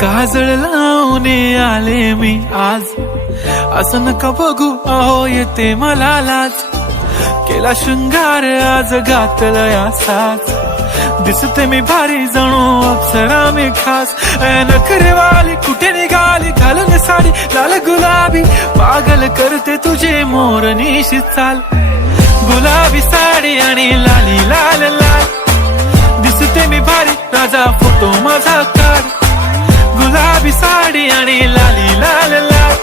काजळ लावून आले मी आज, असं नका बघू अहो येते मला लाज. केला शृंगार आज घातलं असाच, दिसते मी भारी जणू अप्सरा मी खास. नखरेवाली कुठे निघाली घालून साडी लाल गुलाबी, पागल करते तुझे मोरनीशी चाल. गुलाबी साडी आणि लाली लाल लाल, दिसते मी भारी राजा फोटो माझा काढ. गुलाबी साडी आणि लाली लाल लाल,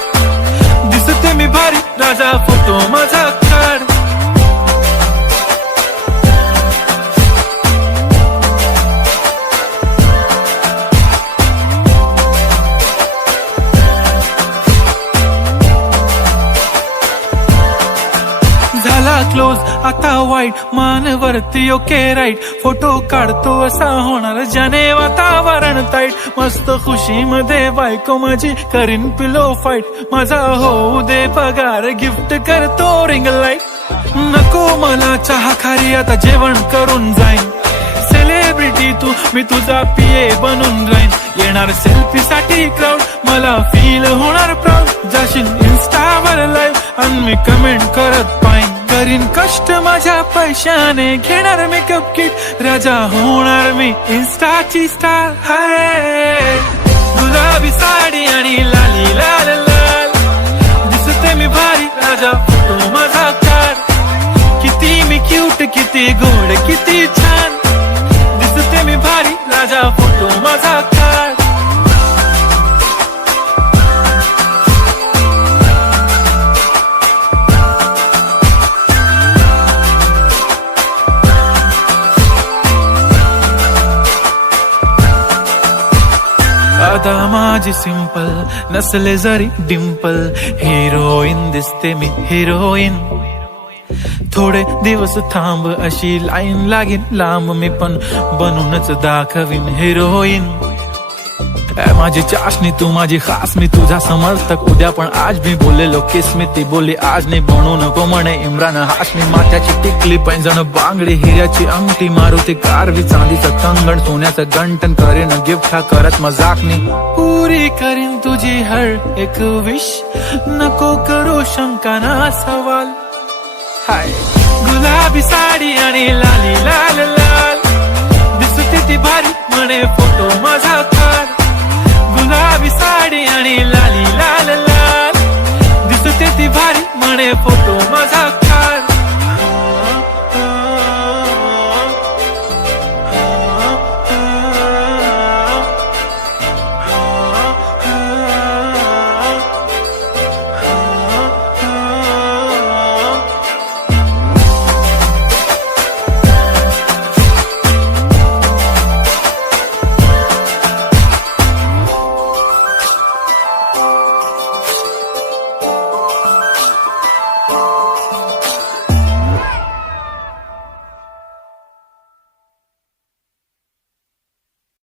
दिसते मी भारी राजा फोटो माझा काढ. झाला क्लोज आता वाईट, मानवरती ओके राईट. फोटो काढतो असा होणार ज्याने वातावरण ताईट. मस्त खुशी मध्ये बायको माझी करीन पिलो फाईट. माझा होऊ दे पगार गिफ्ट करतो रिंग लाईट. नको मला चहा खारी आता जेवण करून जाईन. सेलिब्रिटी तू मी तुझा पिये बनून राहीन. येणार सेल्फी साठी क्राऊड मला फील होणार प्राऊड. जाशील इन्स्टावर लाईव्ह आणि मी कमेंट करत पाहिन. करीन कष्ट माझ्या पैशाने घेणार मेकअप किट. राजा होणार मी इन्स्टाची स्टार. हाय गुलाबी साडी आणि लाली लाल लाल, दिसते मी भारी राजा फोटो माझा काढ. किती मी क्यूट किती गोड किती छान, दिसते मी भारी राजा फोटो माझा काढ. आता माझी सिंपल नसले जरी डिंपल, हिरोईन दिसते मी हिरोईन. थोडे दिवस थांब अशी लाईन लागेल लांब, मी पण बनूनच दाखवीन हिरोईन. माझी चाशनी तू माझी खास, मी तुझा समर्थक उद्या पण आज मी बोललेलो किस मी. ती बोलली आज नाही बनू नको म्हणे इम्रान हाशमी. माथ्याची टिकली पैंजण बांगडी हिऱ्याची अंगठी, मारुती कारवी चांदीचं कंगण सोन्याचं गंटन. करेन गिफ्ट हा करत मजाकनी, पुरी करीन तुझी हर एक विश. नको करू शंका ना सवाल. हाय गुलाबी साडी आणि लाली लाल लाल, दिसते ती भारी म्हणे फोटो माझा काढ. गुलाबी साडी आणि लाली लाल लाल, दिसते ती भारी म्हणे फोटो माझा काढ.